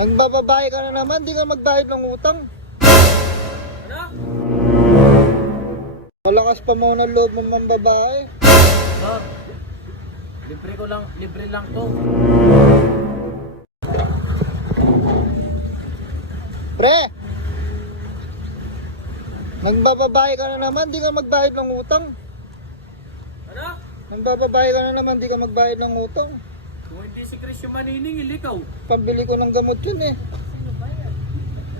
Nagbababae ka na naman, di ka magbayad ng utang. Ano? Malakas pa mo ng loob mong mambabae. Sir, libre lang to. Pre! Nagbababae ka na naman, di ka magbayad ng utang. Ano? Nagbababae ka na naman, di ka magbayad ng utang. Kung hindi si Chris yung maniningil, ikaw. Pambili ko ng gamot yun eh.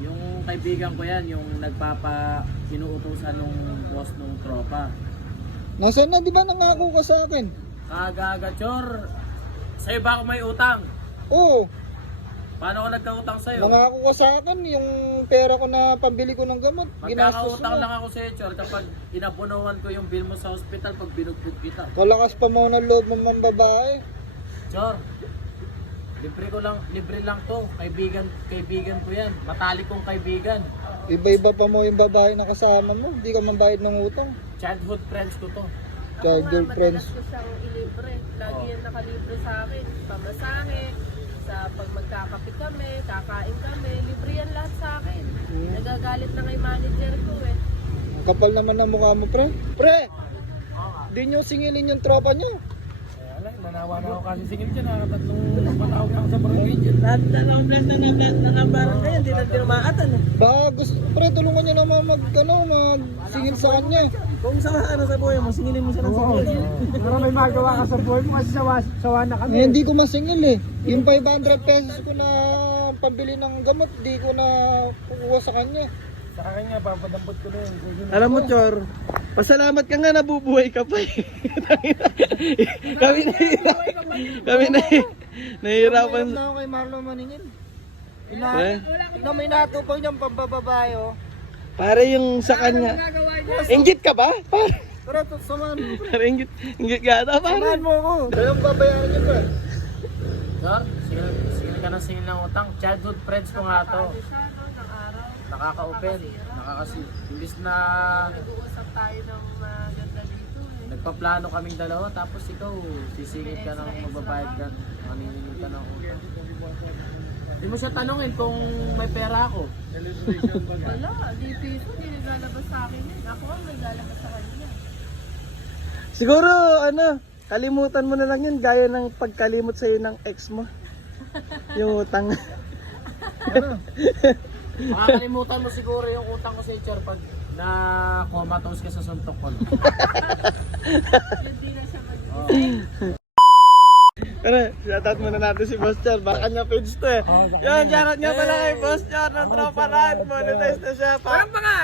Yung kaibigan ko yan, yung inuutosan nung boss nung tropa. Nasaan na, di ba nangako ka sa akin? Kagaga, Chor. Sa'yo ba ako may utang? Oo, Paano ka nagkautang sa'yo? nangako ka sa akin yung pera ko na pambili ko ng gamot. Ginastos Magkakautang mo. lang ako sa'yo, Chor, kapag inabunuhan ko yung bill mo sa hospital pag binugbog kita. Kalakas pa mo ng loob mong mambabae. Chor, libre lang to. Kaibigan ko yan. Matalik kong kaibigan. Iba-iba pa mo yung babae na kasama mo, di ka mambayad ng utang. Childhood friends ko to. Child Ako nga, girlfriends. madalas ko siyang ilibre. Lagi yan nakalibre sa akin. Pamasahe, sa pag magkakape kami, kakain kami, libre yan lahat sa akin. Nagagalit na kay manager ko eh. Ang kapal naman ng mukha mo, pre. Pre! Di nyo singilin yung tropa nyo. Alay, nanawa na ako kasi singil dyan. Nakatatlong patawag ako sa barangay dyan. Lahat na homeless na nakabarang na yan, hindi na tinumaatan. Baka gusto, pre, tulungan nyo naman magsingil sa kanya. Kung sa buhay mo, singilin mo siya ng singil. Para may magawa ka sa buhay mo kasi sawa na kami. Eh, hindi ko masingil eh. Yung 500 pesos ko na pambili ng gamot, di ko na kukuha sa kanya. Sa akin nga, papadampot ko na yun. Alam mo, Chor, pasalamat ka nga nabubuhay ka pa eh. kami nahihirapan. Na ako kay Marlon maningil. Eh, Tingnan mo inatupag niyang pambababae oh. Pare yung sa kanya. Inggit ka ba? Pero samahan mo. Pare inggit ka ata pare. Samahan mo ako. Kayong babayaran niyo pre. Sir, singil ka ng singil ng utang. Childhood friends ko nga to. Ano siya, no, ng araw. Nakaka-open. Imbis na Nag-uusap tayo ng maganda dito eh. nagpaplano kaming dalawa, tapos ikaw sisingit ka ng magbabayad ka. Maniningil ka ng utang. Hindi mo siya tanungin kung may pera ako. Wala, di piso, di naglalabas sa akin yan. Ako ang naglalabas sa kanya. Siguro kalimutan mo na lang yun gaya ng pagkalimot sa'yo ng ex mo. Yung utang. Makakalimutan mo siguro yung utang ko sa HR pag na comatose ka sa suntok ko. No? Hindi na siya mag Pero, shoutout muna natin si Boss Char. Baka niya page to eh. Yun, shoutout nga pala kay Boss Char ng Tropa Run. Monetize na siya. Parang pa nga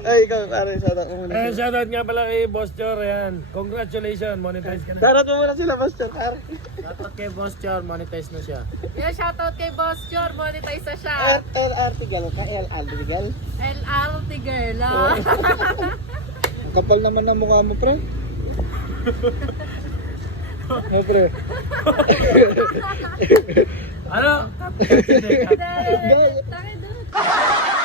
Ay, ikaw, pare, shoutout mo muna. Shoutout nga pala kay Boss Chor, yan. Congratulations, monetize ka na. Shoutout mo muna sila, Boss Char, pare. Shoutout kay Boss Char, monetize na siya. Yeah, shoutout kay Boss Jor, monetize na siya. LRT gal ka, LRT gal. LRT girl, ah. Ang kapal naman ng mukha mo pre. No pre. Ano? Takay doon.